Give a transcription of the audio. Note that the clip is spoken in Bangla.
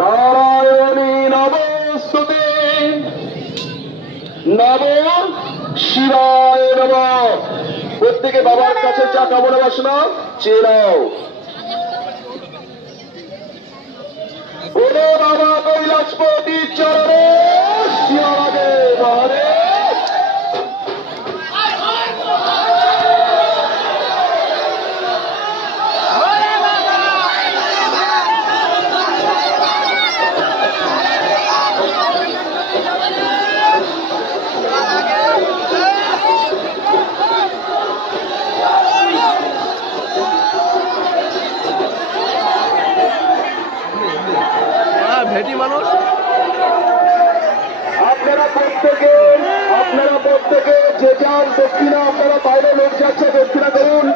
নারায়ণী নমস্তুতে নম শিবায় নম। প্রত্যেকে বাবার কাছে যা কামনা বাসনা চেয়ে নাও। বলো বাবা কৈলাসপতি চরণে শিবাগে মহাদেব। ভেটি মানুষ আপনারা প্রত্যেকে যে যান দক্ষিণা, আপনারা বাইরে লোক যাচ্ছে দক্ষিণা করুন।